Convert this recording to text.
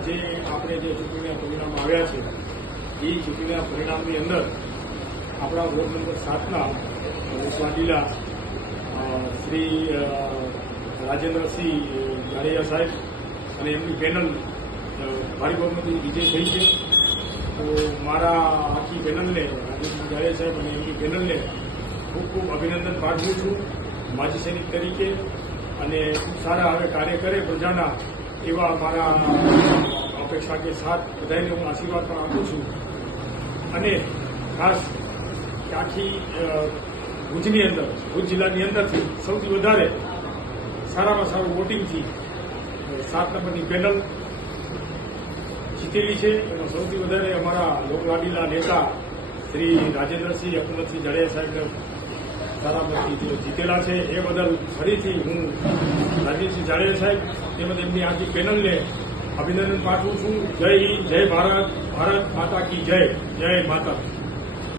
આજે આપણે જે ચૂંટણીના પરિણામ આવ્યા છે એ ચૂંટણીના પરિણામની અંદર આપણા વોર્ડ નંબર 7ના વાડીલા શ્રી રાજેન્દ્રસિંહ જાડેજા સાહેબ અને એમની પેનલ ભારી બહુમતી વિજય થઈ છે. તો મારા આખી પેનલને રાજેન્દ્રસિંહ જાડેજા સાહેબ અને એમની પેનલને ખૂબ ખૂબ અભિનંદન પાઠવું છું માજી સૈનિક તરીકે. અને ખૂબ સારા હવે કાર્ય કરે પ્રજાના એવા મારા અપેક્ષા કે સાથ બધાને હું આશીર્વાદ પણ આપું છું. અને ખાસ આખી ભુજની અંદર ભુજ જિલ્લાની અંદરથી સૌથી વધારે સારામાં સારું વોટિંગથી 7 નંબરની પેનલ જીતેલી છે. એમાં સૌથી વધારે અમારા લોકલાડીલા નેતા શ્રી રાજેન્દ્રસિંહ અકુમતસિંહ જાડેજા સાહેબને સારામતી જીતેલા છે. એ બદલ ફરીથી હું રાજેન્દ્રસિંહ જાડેજા સાહેબ તેમજ એમની આખી પેનલને અભિનંદન પાઠવું છું. જય હિન્દ, જય ભારત, ભારત માતા કી જય, જય માતા.